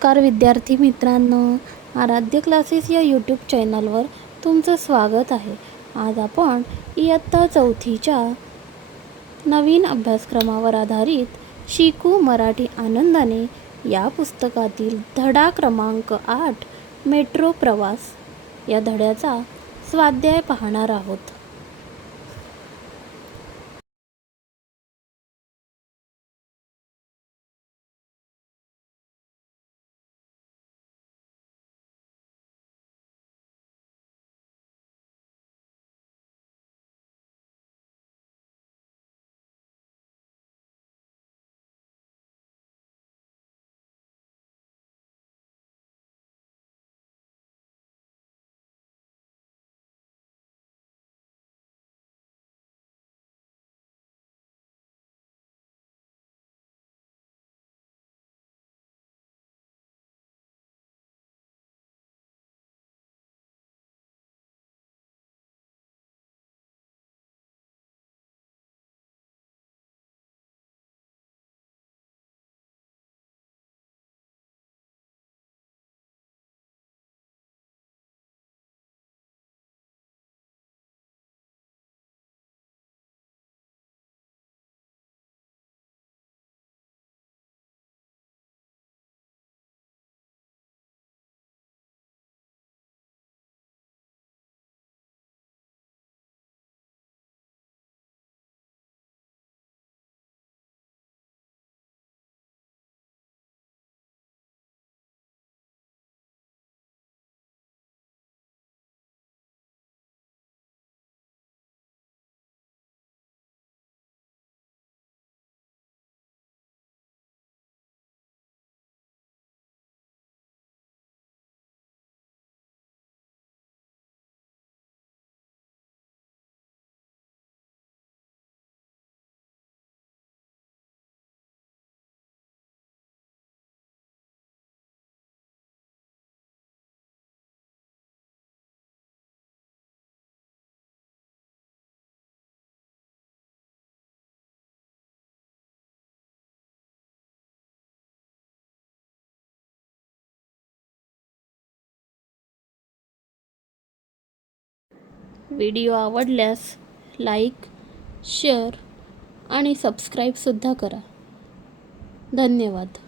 नमस्कार विद्यार्थी मित्रांनो, आराध्य क्लासेस या यूट्यूब चॅनलवर तुमचं स्वागत आहे. आज आपण इयत्ता चौथीच्या नवीन अभ्यासक्रमावर आधारित शिकू मराठी आनंदाने या पुस्तकातील धडा क्रमांक 8 मेट्रो प्रवास या धड्याचा स्वाध्याय पाहणार आहोत. व्हिडिओ आवडल्यास लाईक, शेअर आणि सबस्क्राईबसुद्धा करा. धन्यवाद.